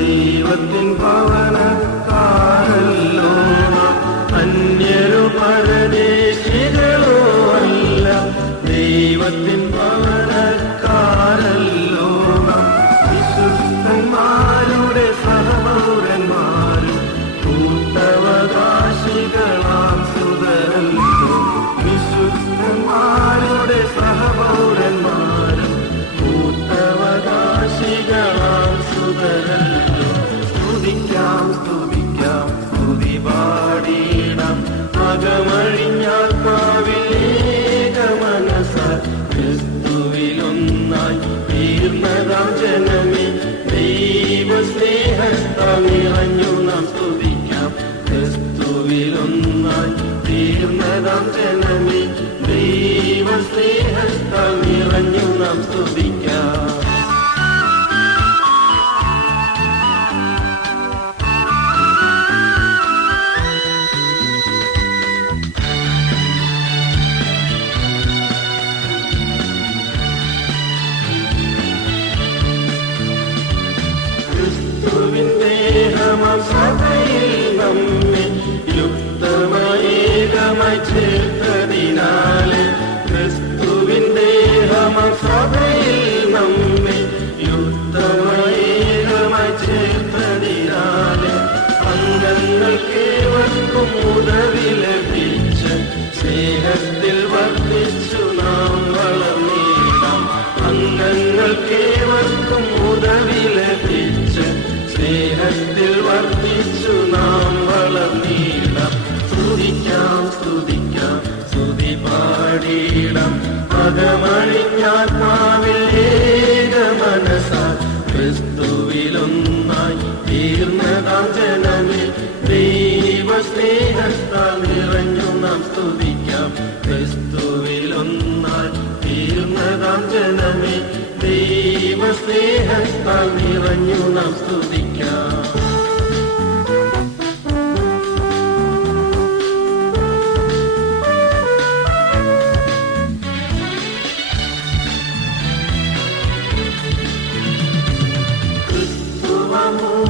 ദൈവത്തിൻ ഭവനക്കാരല്ലോ. അന്യരു പരദേശികളോ അല്ല ദൈവത്തിൻ സ്നേഹത്താൽ നിറഞ്ഞു നാം സ്തുതിക്കാം ക്രിസ്തുവിലൊന്നായി തീർന്നതാം ജനമേ ദൈവ സ്നേഹത്താൽ നിറഞ്ഞു നാം സ്തുതിക്കാം. ക്രിസ്തുവിലൊന്നായി തീർന്നതാം ജനമേ ദൈവ സ്നേഹത്താൽ നിറഞ്ഞു നാം സ്തുതിക്കാം. Mama.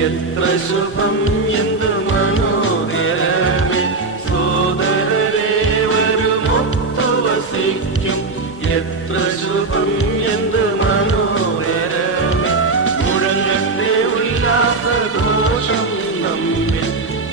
എത്ര ശുഭം എന്ത് മനോഹരമേ. സോദരരേവരുമൊത്തു വസിക്കും എത്ര ശുഭം എന്ത് മനോഹരമേ. മുഴങ്ങട്ടെ ഉല്ലാസഘോഷം നമ്മിൽ.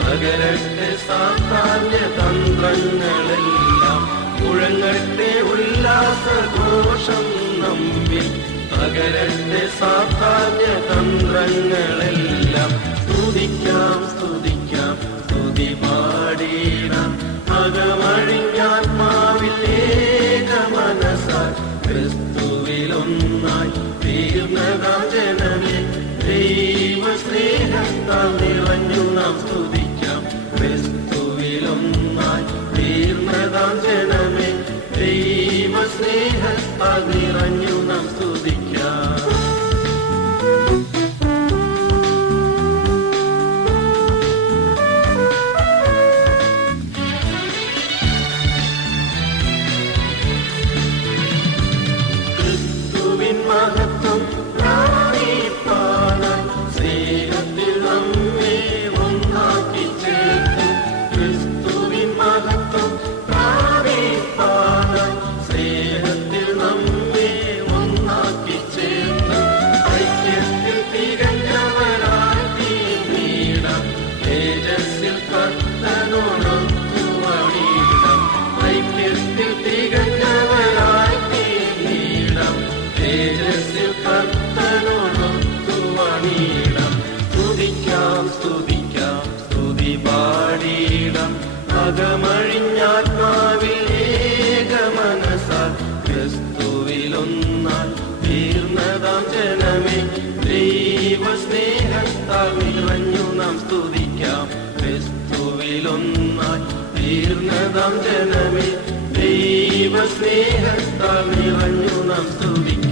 പകരട്ടെ സാധാന്യ തന്ത്രങ്ങളെല്ലാം. മുഴങ്ങട്ടെ ഉല്ലാസഘോഷം നമ്മിൽ. പകരട്ടെ സാധാന്യ തന്ത്രങ്ങളെല്ലാം. സ്തുതിക്കാം സ്തുതിക്കാം സ്തുതി പാടേണം അകമഴിഞ്ഞാത്മാവിൽ ഏക മനസ്സാൽ ക്രിസ്തുവിലോ തീർന്നതാം ജനമേ ദൈവ സ്നേഹത്താൽ നിറഞ്ഞു നാം സ്തുതിക്കാം